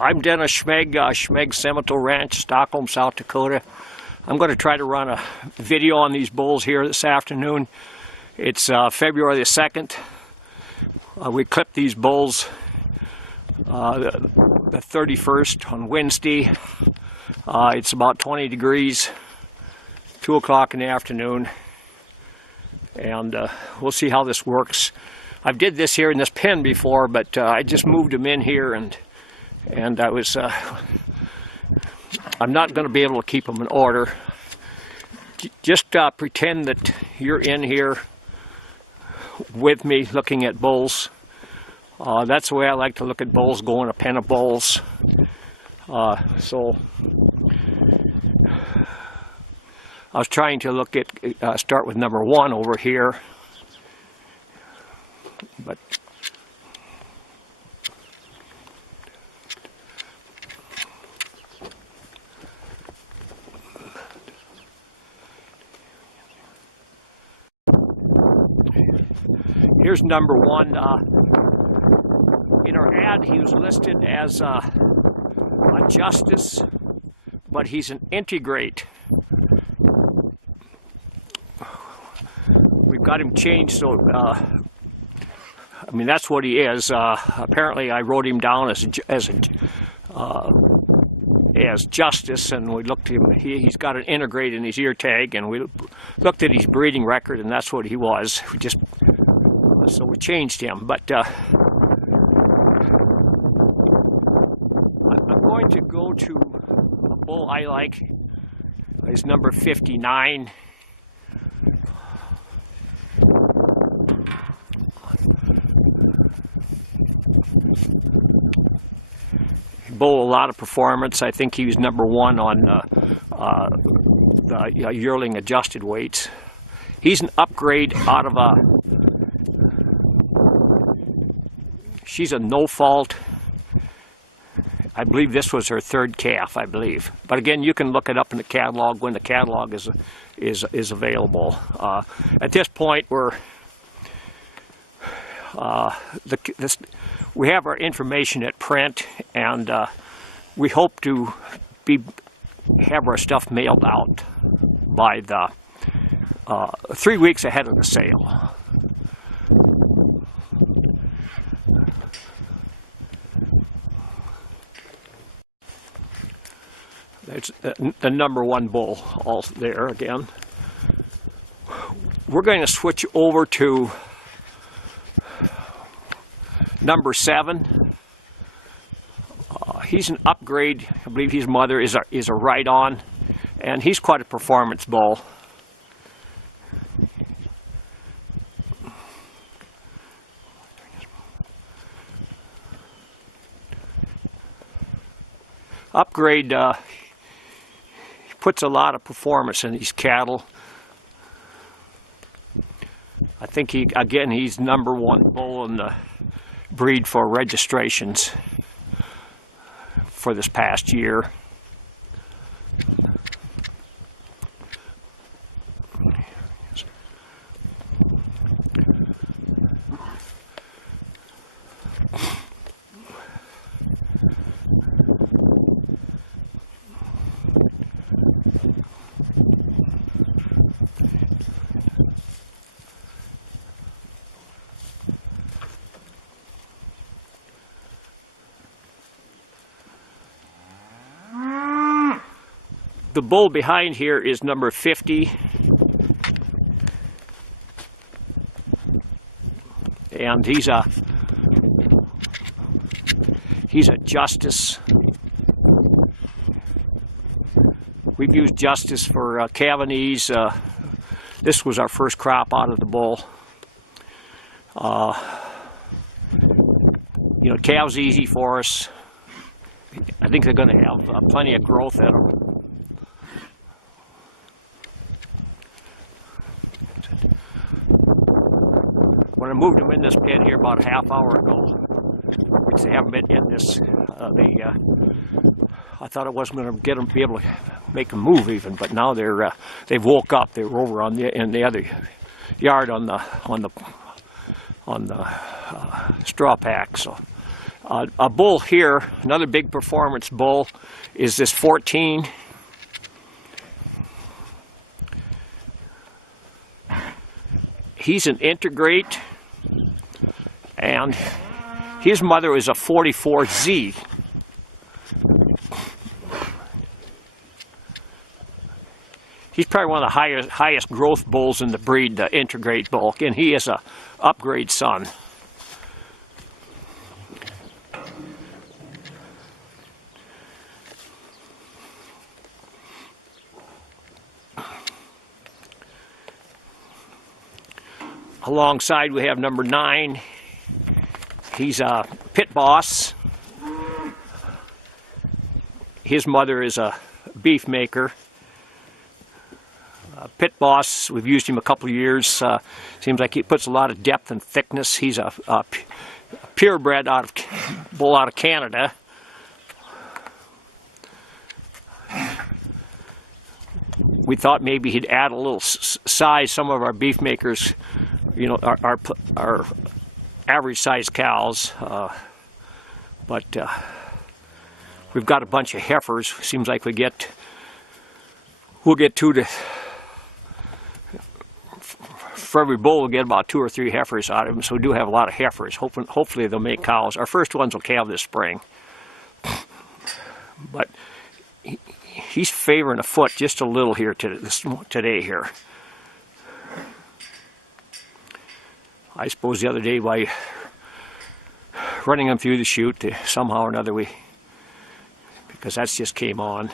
I'm Dennis Schmig, Schmig Simmental Ranch, Stockholm, South Dakota. I'm going to try to run a video on these bulls here this afternoon. It's February the 2nd. We clipped these bulls the 31st on Wednesday. It's about 20 degrees, 2 o'clock in the afternoon, and we'll see how this works. I've did this here in this pen before, but I just moved them in here, and I was I'm not going to be able to keep them in order. Just pretend that you're in here with me looking at bulls. That's the way I like to look at bulls, go in a pen of bulls. So I was trying to look at start with number 1 over here, but here's number 1. In our ad, he was listed as a justice, but he's an integrate. We've got him changed, so I mean, that's what he is. Apparently, I wrote him down as justice, and we looked at him. He's got an integrate in his ear tag, and we looked at his breeding record, and that's what he was. So we changed him, but I'm going to go to a bull I like. He's number 59. Bull, a lot of performance. I think he was number 1 on the yearling adjusted weights. He's an upgrade out of a. She's a no fault. I believe this was her 3rd calf, I believe. But again, you can look it up in the catalog when the catalog is available. At this point, we have our information at print, and we hope to have our stuff mailed out by the 3 weeks ahead of the sale. It's the number 1 bull all there again. We're going to switch over to number 7. He's an upgrade. I believe his mother is a right-on, and he's quite a performance bull. Upgrade puts a lot of performance in these cattle. I think he's number 1 bull in the breed for registrations for this past year. The bull behind here is number 50, and he's a justice. We've used justice for Cavanese. This was our first crop out of the bull. You know, calves easy for us. I think they're going to have plenty of growth in them. When I moved them in this pen here about a half hour ago, which they haven't been in this, I thought I wasn't going to be able to make them move even, but now they've woke up. They were over in the other yard on the straw pack. So A bull here, another big performance bull, is this 14. He's an integrate, and his mother is a 44Z. He's probably one of the highest growth bulls in the breed, the integrate bull, and he is a upgrade son. Alongside we have number 9. He's a pit boss. His mother is a beef maker. Pit boss, we've used him a couple of years. Seems like he puts a lot of depth and thickness. He's a purebred bull out of Canada. We thought maybe he'd add a little size. Some of our beef makers, you know, our average sized cows, but we've got a bunch of heifers. Seems like we'll get 2 to, for every bull we'll get about 2 or 3 heifers out of them, so we do have a lot of heifers. Hopefully they'll make cows. Our first ones will calve this spring, but he's favoring a foot just a little here today here. I suppose the other day by running him through the chute, somehow or another because that's just came on.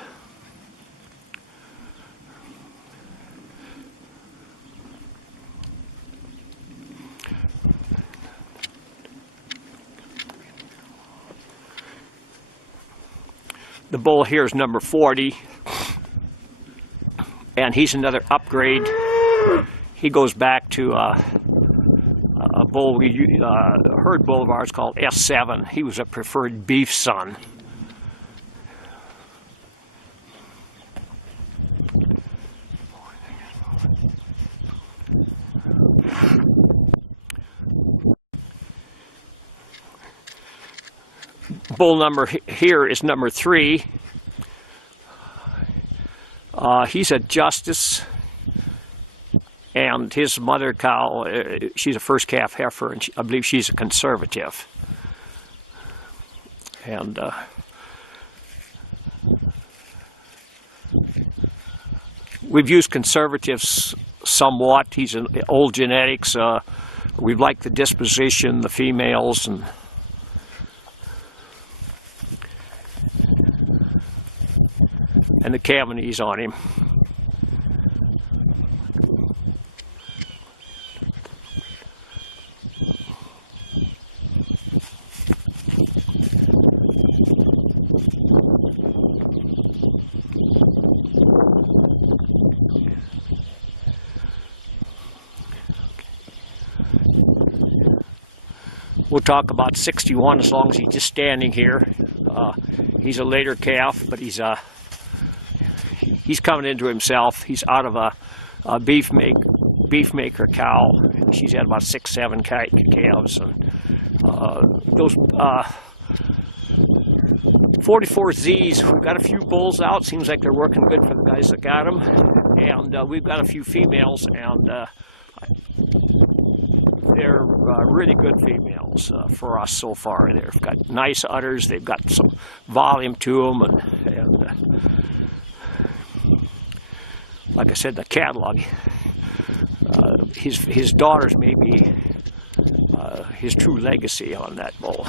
The bull here is number 40, and he's another upgrade. He goes back to a herd bull of ours called S7. He was a preferred beef son. Bull number here is number 3. He's a Justice, and his mother cow, she's a first calf heifer, and I believe she's a conservative. And we've used conservatives somewhat. He's an old genetics. We like the disposition, the females, and the cavities on him. We'll talk about 61 as long as he's just standing here. He's a later calf, but he's coming into himself. He's out of a beef maker cow. She's had about 6-7 calves. And, those 44Zs, we've got a few bulls out. Seems like they're working good for the guys that got them. And we've got a few females, and they're really good females for us so far. They've got nice udders. They've got some volume to them, and like I said, the catalog. His daughters may be his true legacy on that bull.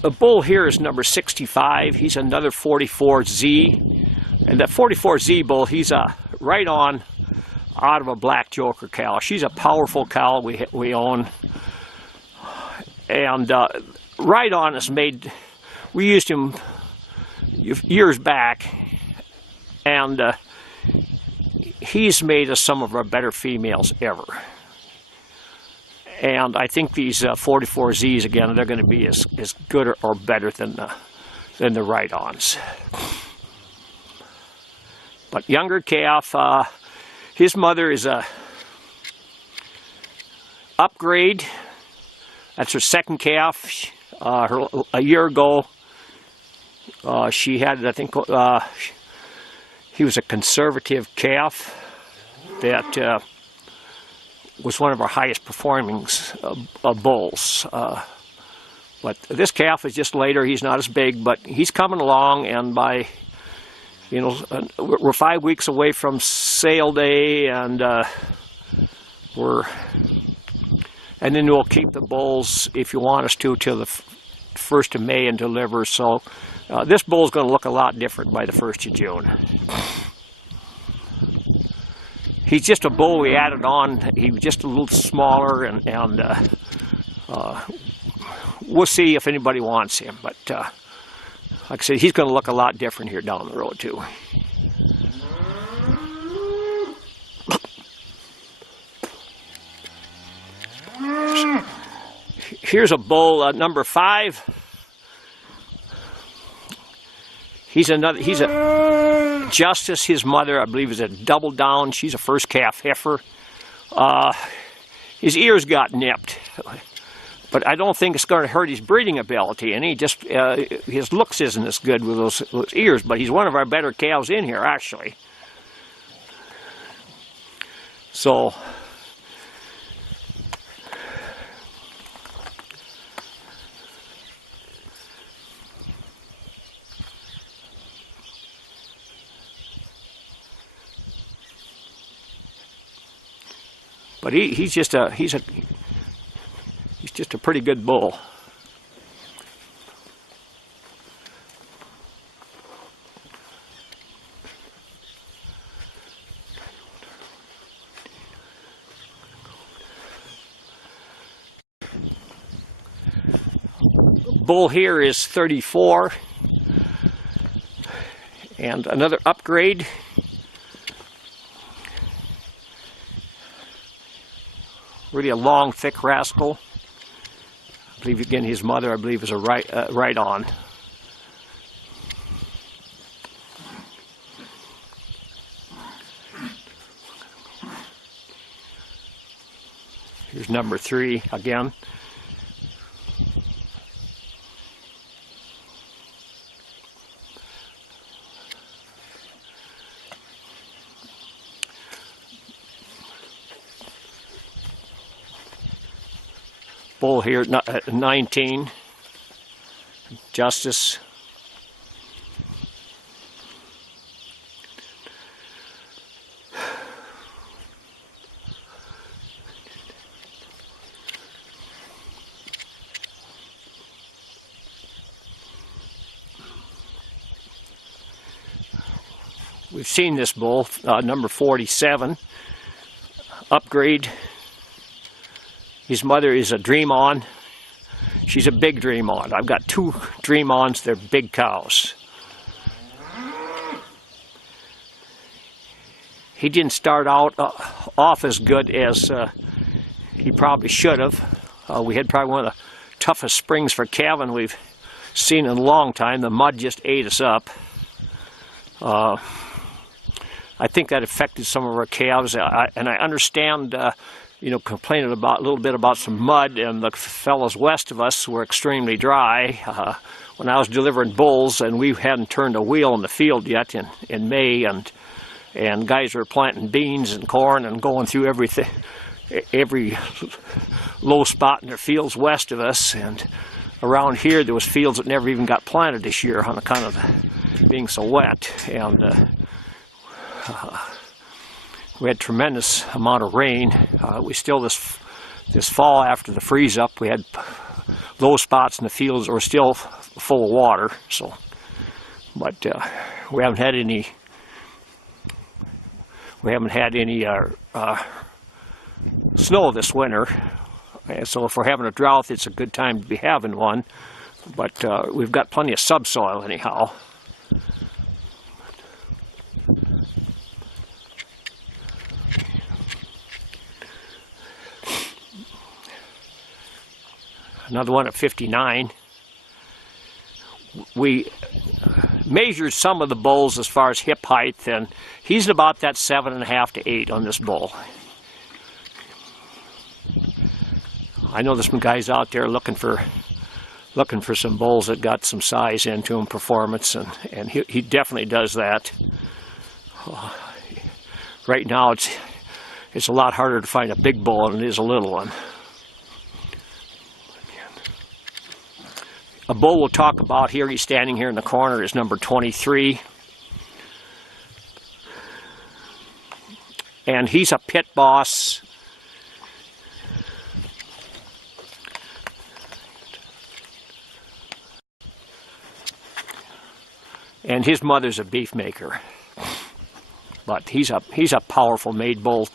The bull here is number 65. He's another 44Z. And that 44Z bull, he's right on out of a black joker cow. She's a powerful cow we own. And right on is made, we used him years back. And he's made us some of our better females ever. And I think these 44Zs, again, they're going to be as good or better than the ride-ons. But younger calf, his mother is a upgrade. That's her second calf. A year ago, she had, I think, he was a conservative calf that was one of our highest performing bulls. But this calf is just later. He's not as big, but he's coming along, and by, you know, we're 5 weeks away from sale day, and and then we'll keep the bulls, if you want us to, till the 1st of May and deliver. So this bull's going to look a lot different by the 1st of June. He's just a bull we added on. He was just a little smaller, and we'll see if anybody wants him. But like I said, he's going to look a lot different here down the road too. Here's a bull, number 5. He's a Justice. His mother, I believe, is a double down. She's a first calf heifer. His ears got nipped, but I don't think it's going to hurt his breeding ability. And he just his looks isn't as good with those ears. But he's one of our better calves in here, actually. So. But he's just a pretty good bull. Bull here is 34, and another upgrade. Really a long, thick rascal. I believe, again, his mother, I believe, is a right on. Here's number 3 again. Bull here, 19, Justice. We've seen this bull, number 47, upgrade. His mother is a Dream On. She's a big Dream On. I've got 2 Dream Ons. They're big cows. He didn't start out off as good as he probably should have. We had probably one of the toughest springs for calving we've seen in a long time. The mud just ate us up. I think that affected some of our calves, and I understand you know, complaining a little bit about some mud, and the fellows west of us were extremely dry. When I was delivering bulls, and we hadn't turned a wheel in the field yet in May, and guys were planting beans and corn and going through every low spot in their fields west of us. And around here, there was fields that never even got planted this year on account of being so wet. And we had tremendous amount of rain. We still this fall, after the freeze up, we had low spots in the fields that were still full of water. So, but we haven't had any. We haven't had any snow this winter. And so if we're having a drought, it's a good time to be having one. But we've got plenty of subsoil anyhow. Another one at 59. We measured some of the bulls as far as hip height, and he's about that 7.5 to 8 on this bull. I know there's some guys out there looking for some bulls that got some size into them, performance, and he definitely does that. Right now it's a lot harder to find a big bull than it is a little one. A bull we'll talk about here, he's standing here in the corner, is number 23. And he's a pit boss. And his mother's a beef maker. But he's a powerful made bull.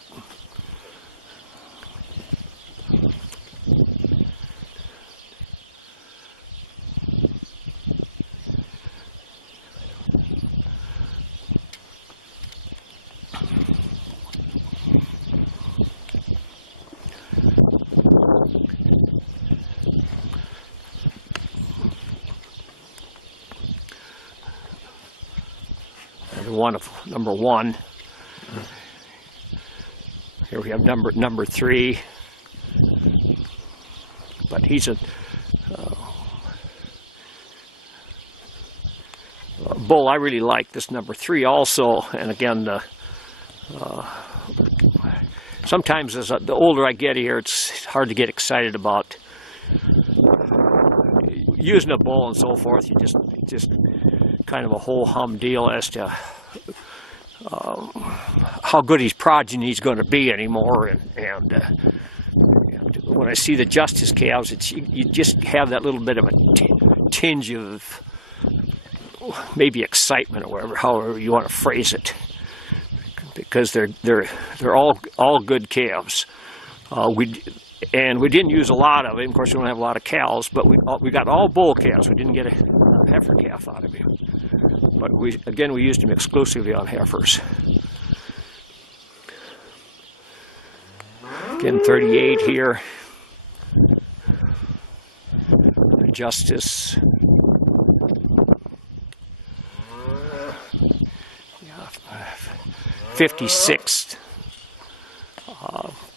One of number 1. Here we have number 3, but he's a bull I really like. This number 3 also, and again, sometimes as the older I get here, it's hard to get excited about using a bull and so forth. You just kind of a whole hum deal as to how good his progeny is going to be anymore, and when I see the Justice calves, you just have that little bit of a tinge of maybe excitement or whatever, however you want to phrase it, because they're all good calves. We didn't use a lot of him. Of course, we don't have a lot of cows, but we got all bull calves. We didn't get a heifer calf out of him. But we used him exclusively on heifers. Again, 38 here. Justice. 56th.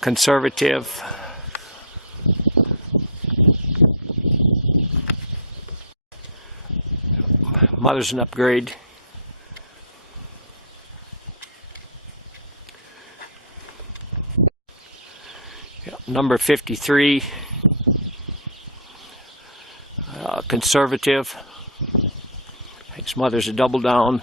Conservative. Mother's an upgrade. Yeah, number 53. Conservative. His mother's a double down.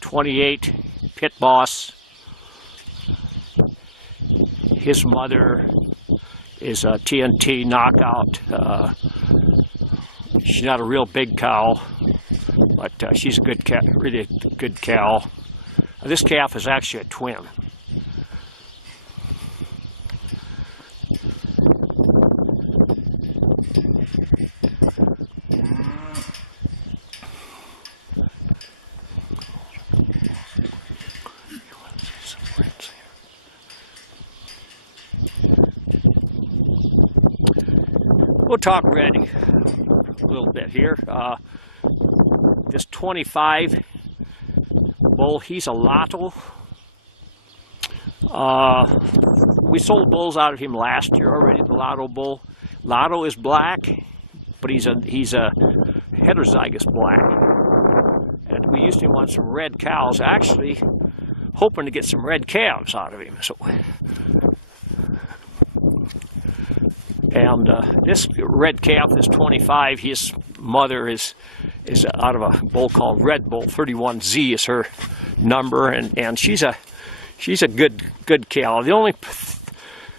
'28 pit boss. His mother is a TNT knockout. She's not a real big cow, but she's a good cow, really good cow. This calf is actually a twin. We'll talk red a little bit here. This 25 bull, he's a Lotto. We sold bulls out of him last year already, the Lotto bull. Lotto is black, but he's a heterozygous black. And we used him on some red cows, actually hoping to get some red calves out of him. And this red calf, this 25, his mother is out of a bull called Red Bull. 31Z is her number, and she's a good cow. The only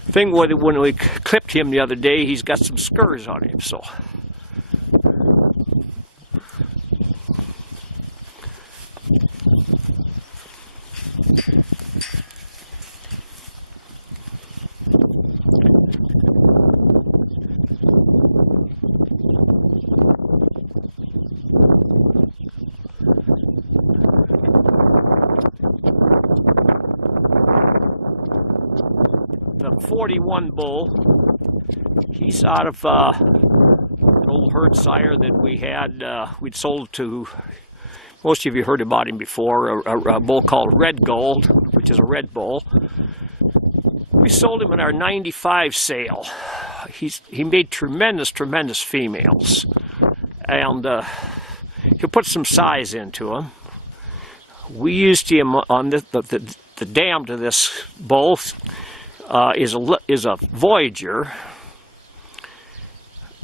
thing when we clipped him the other day, he's got some scurs on him. So 41 bull. He's out of an old herd sire that we had, we'd sold to, most of you heard about him before, a bull called Red Gold, which is a red bull. We sold him in our 95 sale. He made tremendous females, and he'll put some size into him. We used him on the dam to this bull is a Voyager,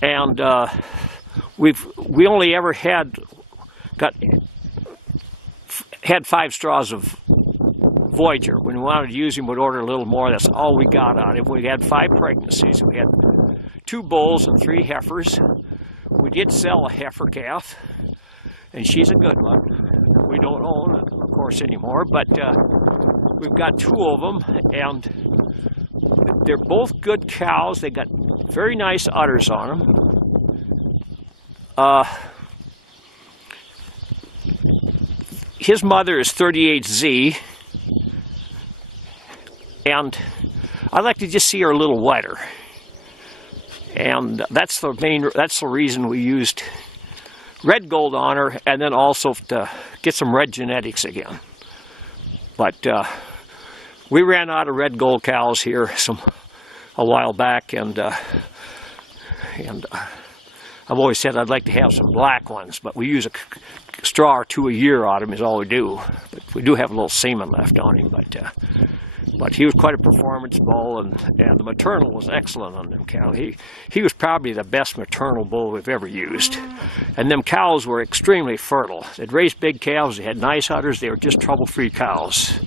and we only ever had 5 straws of Voyager. When we wanted to use him, we'd order a little more. That's all we got on him. We had 5 pregnancies. We had 2 bulls and 3 heifers. We did sell a heifer calf, and she's a good one. We don't own it, of course, anymore, but we've got 2 of them, and they're both good cows. They got very nice udders on them. His mother is 38Z, and I'd like to just see her a little wetter. And that's the reason we used Red Gold on her, and then also to get some red genetics again. But we ran out of Red Gold cows here a while back, and I've always said I'd like to have some black ones, but we use a straw or 2 a year on him is all we do. But we do have a little semen left on him, but he was quite a performance bull, and the maternal was excellent on them cows. He was probably the best maternal bull we've ever used. And them cows were extremely fertile. They'd raised big calves, they had nice udders, they were just trouble-free cows.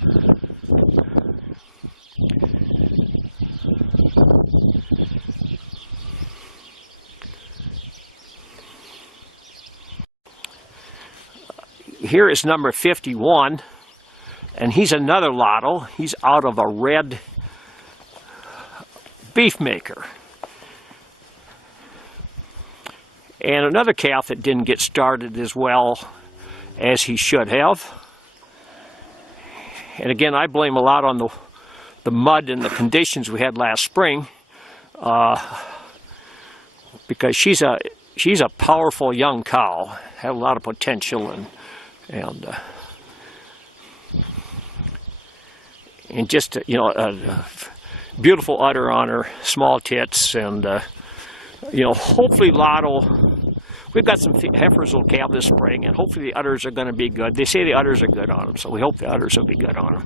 Here is number 51, and he's another Lotto. He's out of a red beef maker. And another calf that didn't get started as well as he should have. And again, I blame a lot on the mud and the conditions we had last spring, because she's a powerful young cow, had a lot of potential, and just a beautiful udder on her, small tits, and hopefully Lotto. We've got some heifers will calve this spring, and hopefully the udders are going to be good. They say the udders are good on them, so we hope the udders will be good on them.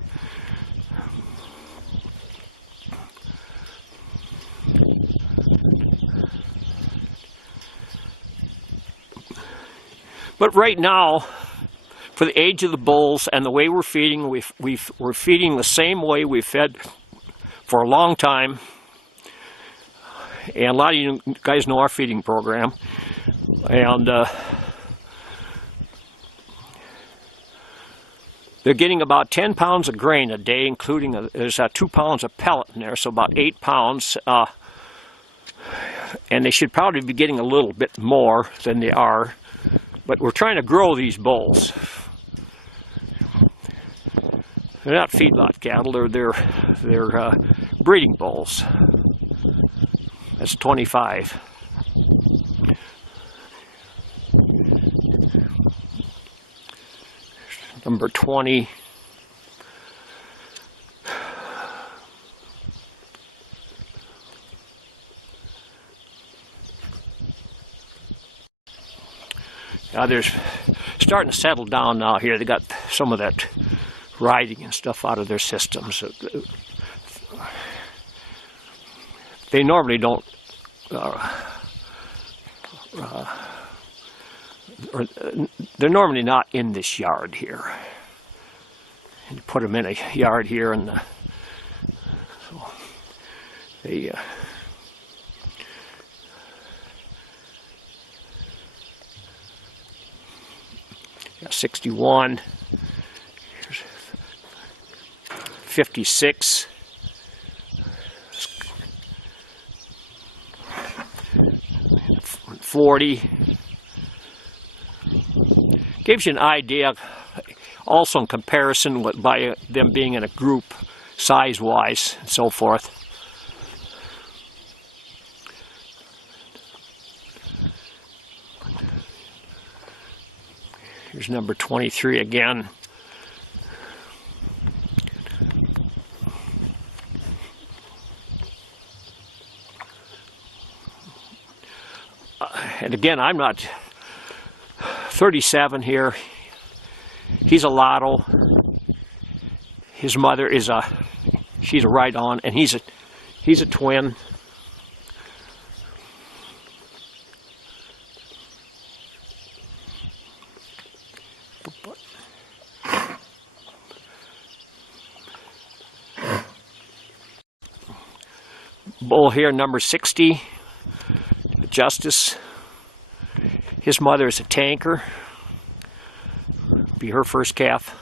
But right now, for the age of the bulls and the way we're feeding, we're feeding the same way we fed for a long time. And a lot of you guys know our feeding program. And they're getting about 10 pounds of grain a day, including there's 2 pounds of pellet in there, so about 8 pounds. And they should probably be getting a little bit more than they are. But we're trying to grow these bulls. They're not feedlot cattle, they're breeding bulls. That's 25. Number 20. Now they're starting to settle down now here. They got some of that riding and stuff out of their systems. They normally don't, they're normally not in this yard here. And you put them in a yard here, and so they 61, 56, 40. Gives you an idea also in comparison by them being in a group size-wise and so forth. Here's number 23 again. And again, I'm not 37 here. He's a lotto. His mother is she's a right on, and he's a twin. Bull here, number 60, Justice. His mother is a tanker. Be her first calf.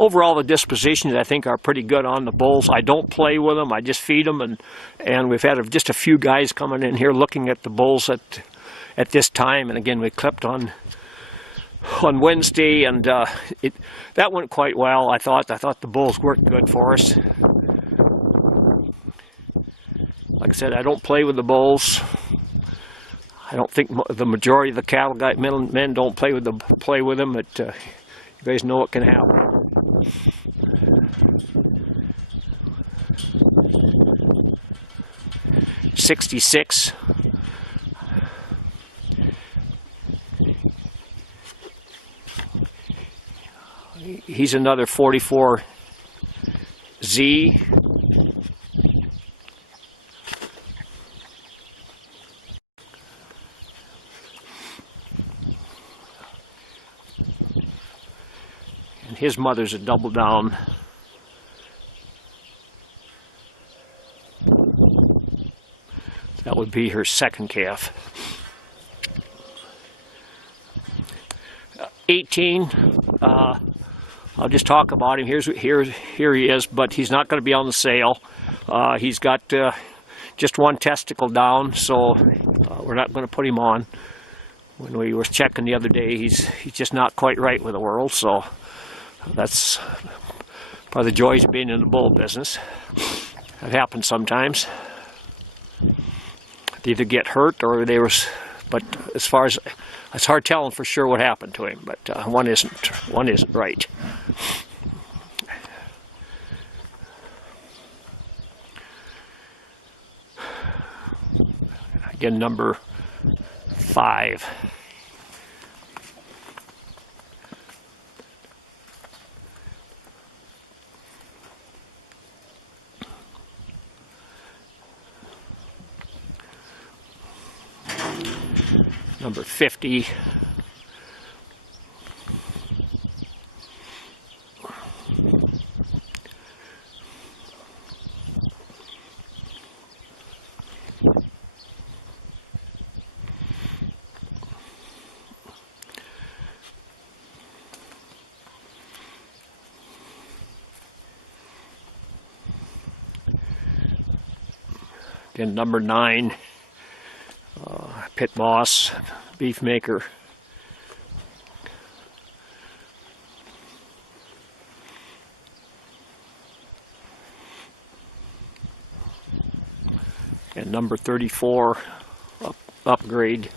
Overall, the dispositions, I think, are pretty good on the bulls. I don't play with them. I just feed them, and we've had just a few guys coming in here looking at the bulls at this time. And again, we clipped on Wednesday, and that went quite well. I thought the bulls worked good for us. Like I said, I don't play with the bulls. I don't think the majority of the cattle men don't play with them, but you guys know what can happen. 66. He's another 44Z. And his mother's a double down. That would be her second calf. 18. I'll just talk about him. Here he is, but he's not going to be on the sale. He's got just one testicle down, so we're not going to put him on. When we were checking the other day, he's just not quite right with the world, so that's part of the joys of being in the bull business. That happens sometimes. They either get hurt or they were, but as far as it's hard telling for sure what happened to him. But one isn't right. Again, number 5. Number 50. Again, number 9. Pit boss, beef maker. And number 34, upgrade.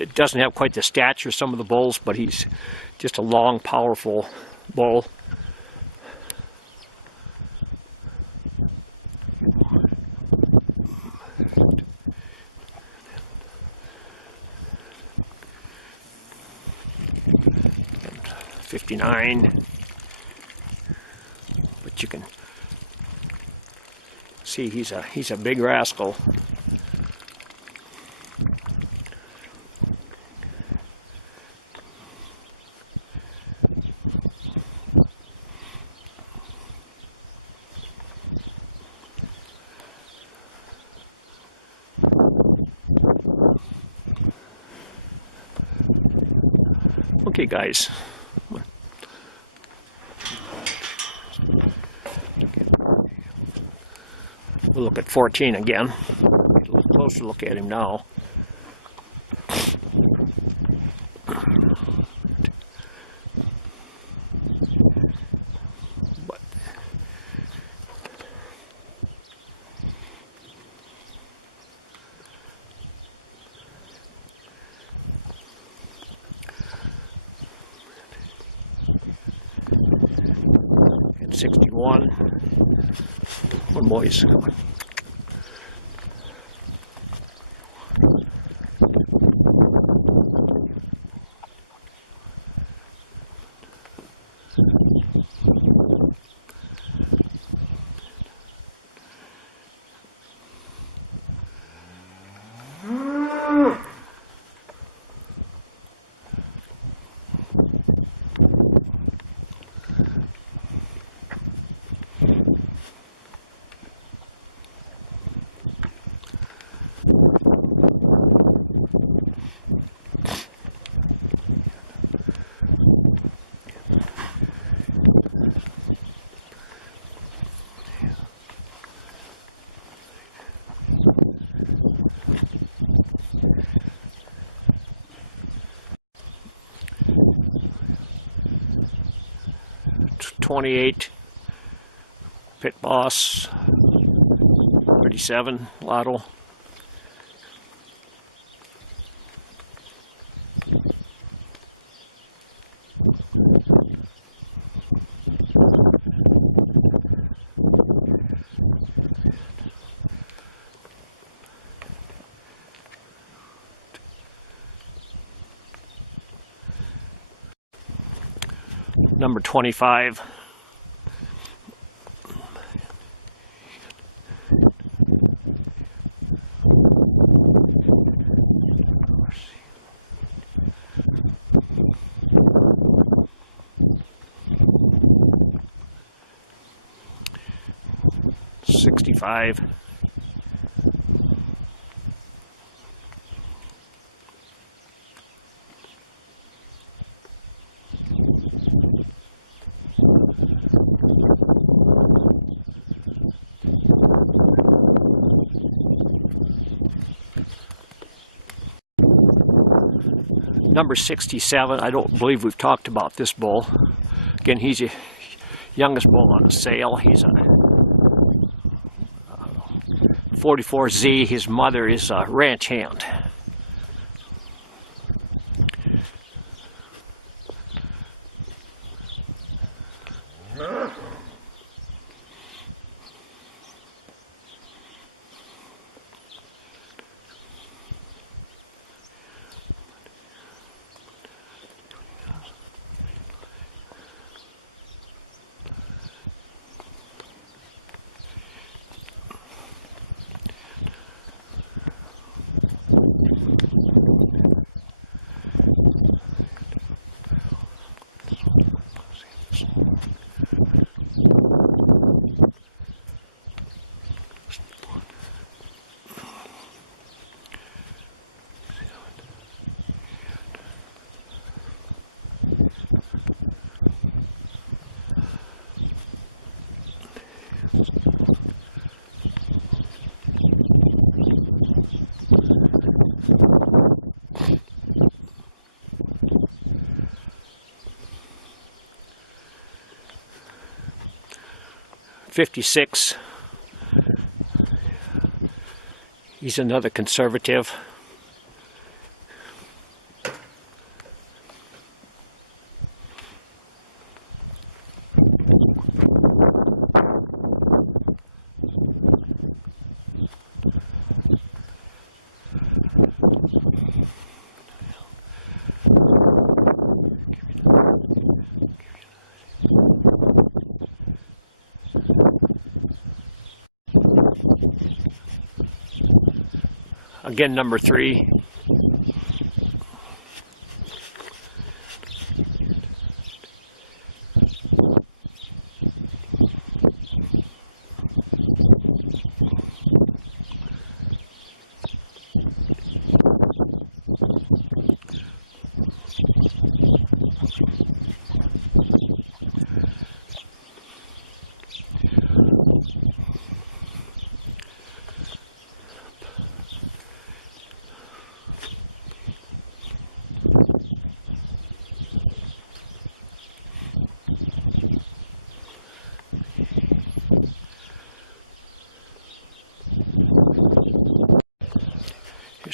It doesn't have quite the stature of some of the bulls, but he's just a long, powerful bull. And 59. But you can see he's a big rascal. Okay, guys. We'll look at 14 again. Get a little closer look at him now. But 61. One more is coming. $28 Pit Boss, 37 Lotto. Number 25. $65. Number 67, I don't believe we've talked about this bull. Again, he's the youngest bull on the sale. He's a 44Z. His mother is a ranch hand. $56. He's another conservative. Again, number 3.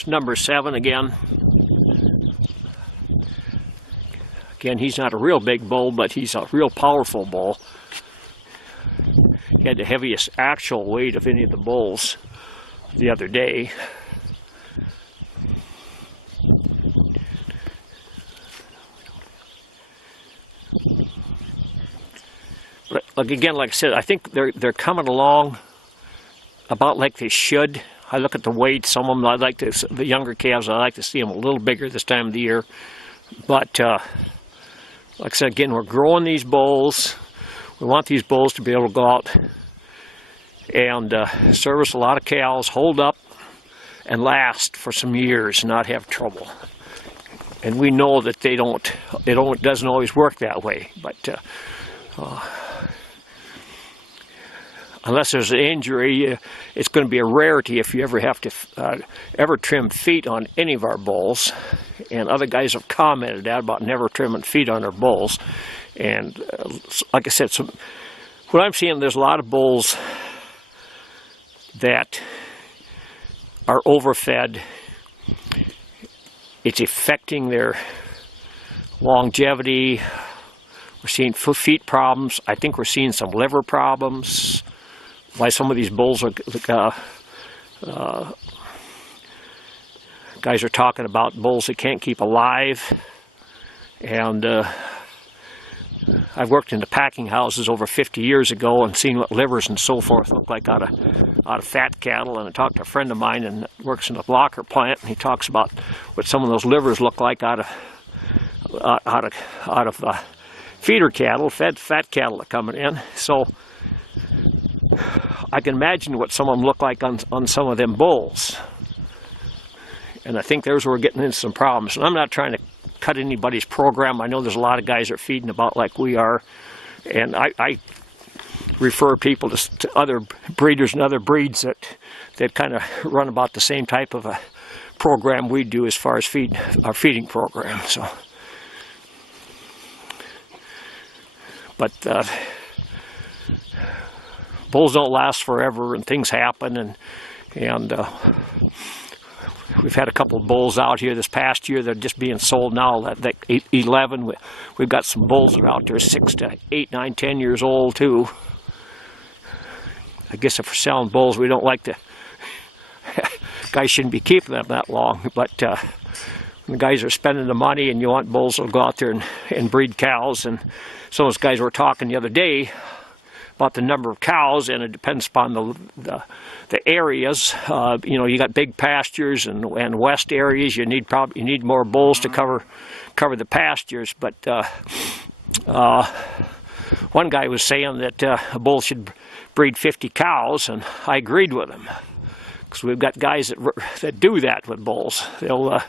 Here's number 7 again. Again, he's not a real big bull, but he's a real powerful bull. He had the heaviest actual weight of any of the bulls the other day. But again, like I said, I think they're coming along about like they should. I look at the weight. Some of them, I like the younger calves, I like to see them a little bigger this time of the year. But like I said, again, we're growing these bulls. We want these bulls to be able to go out and service a lot of cows, hold up, and last for some years, and not have trouble. And we know that it doesn't always work that way. But unless there's an injury, it's going to be a rarity if you ever have to ever trim feet on any of our bulls. And other guys have commented that about never trimming feet on their bulls. And like I said, what I'm seeing, there's a lot of bulls that are overfed. It's affecting their longevity. We're seeing feet problems. I think we're seeing some liver problems. Why some of these bulls are, guys are talking about bulls that can't keep alive. And I've worked in the packing houses over 50 years ago and seen what livers and so forth look like out of fat cattle. And I talked to a friend of mine and works in a blocker plant, and he talks about what some of those livers look like out of feeder cattle, fed fat cattle that are coming in. So I can imagine what some of them look like on some of them bulls. And I think there's where we're getting into some problems. And I'm not trying to cut anybody's program. I know there's a lot of guys that are feeding about like we are. And I refer people to other breeders and other breeds that kind of run about the same type of a program we do as far as our feeding program. So, but bulls don't last forever, and things happen, and we've had a couple of bulls out here this past year. They're just being sold now. That 11. We've got some bulls that are out there 6 to 8, 9, 10 years old too. I guess if we're selling bulls, we don't like to. Guys shouldn't be keeping them that long, but the guys are spending the money, and you want bulls that'll go out there and breed cows. And some of those guys were talking the other day about the number of cows, and it depends upon the areas. You know, you got big pastures and west areas. You need more bulls to cover the pastures. But one guy was saying that a bull should breed 50 cows, and I agreed with him, because we've got guys that do that with bulls. They'll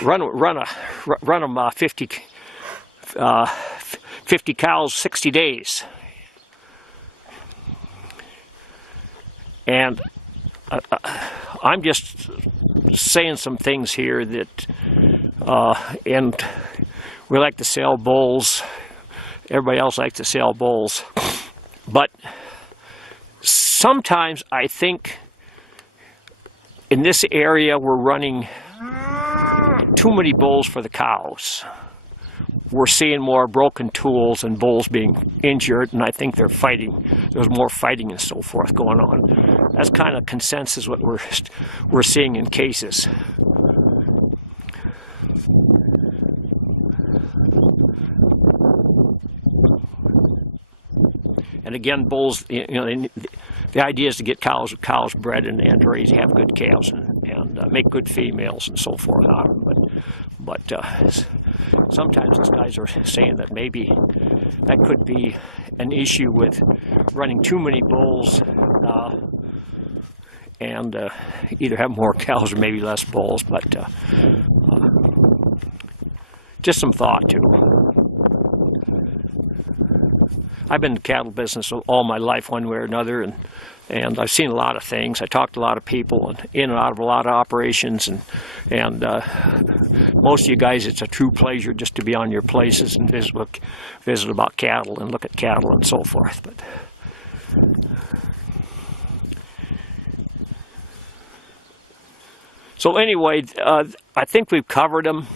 run them 50 cows 60 days. And I'm just saying some things here that, and we like to sell bulls. Everybody else likes to sell bulls. But sometimes I think in this area we're running too many bulls for the cows. We're seeing more broken tools and bulls being injured, and I think they're fighting. There's more fighting and so forth going on. That's kind of consensus what we're seeing in cases. And again, bulls, you know, the idea is to get cows bred and raised, have good calves and make good females and so forth out of them. But sometimes these guys are saying that maybe that could be an issue with running too many bulls and either have more cows or maybe less bulls. But just some thought too. I've been in the cattle business all my life one way or another, and I've seen a lot of things. I talked to a lot of people and in and out of a lot of operations, and most of you guys, it's a true pleasure just to be on your places and visit about cattle and look at cattle and so forth. But So anyway, I think we've covered them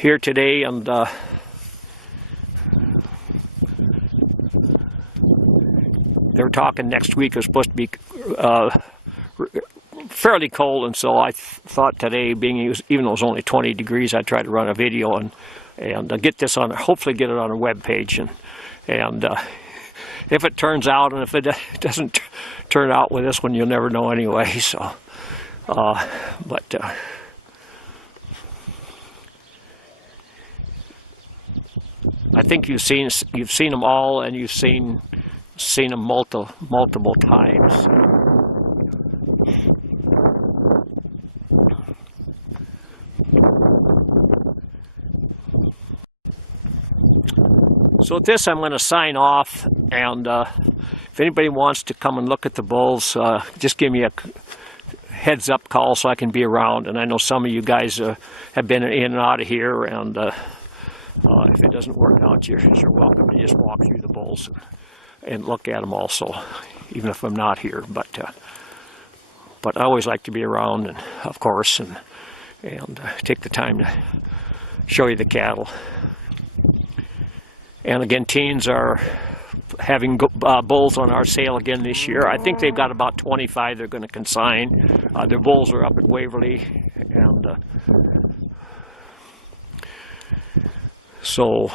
here today, and they're talking next week is supposed to be fairly cold, and so I thought today, being even though it was only 20 degrees, I'd try to run a video and get this on, hopefully get it on a web page, and if it turns out, and if it doesn't turn out with this one, you'll never know anyway. So, but I think you've seen them all, and you've seen them multiple times. So with this, I'm going to sign off, and if anybody wants to come and look at the bulls, just give me a heads up call so I can be around. And I know some of you guys have been in and out of here, and if it doesn't work out, you're welcome to just walk through the bulls and look at them also, even if I'm not here. But I always like to be around, and of course, and take the time to show you the cattle. And again, teens are having bulls on our sale again this year. I think they've got about 25 they're going to consign. Their bulls are up at Waverly, and so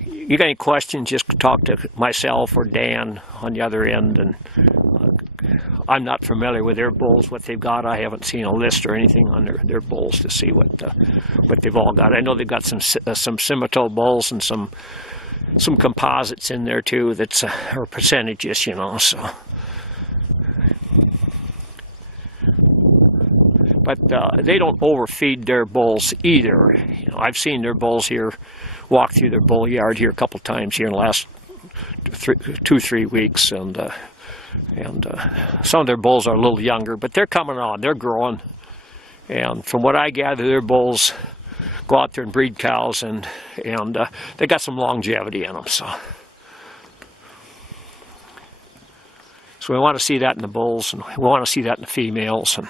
you got any questions, just talk to myself or Dan on the other end. And I'm not familiar with their bulls, what they've got. I haven't seen a list or anything on their bulls to see what they've all got. I know they've got some Simmental bulls and some composites in there too. That's or percentages, you know. So, but they don't overfeed their bulls either. You know, I've seen their bulls here, walk through their bull yard here a couple times here in the last 2-3 weeks, and some of their bulls are a little younger, but they're coming on, they're growing, and from what I gather, their bulls go out there and breed cows, and they got some longevity in them. So we want to see that in the bulls, and we want to see that in the females. And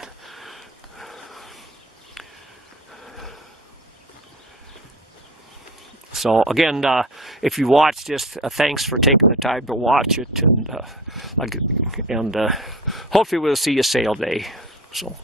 so again, if you watched this, thanks for taking the time to watch it, and hopefully we'll see you sale day. So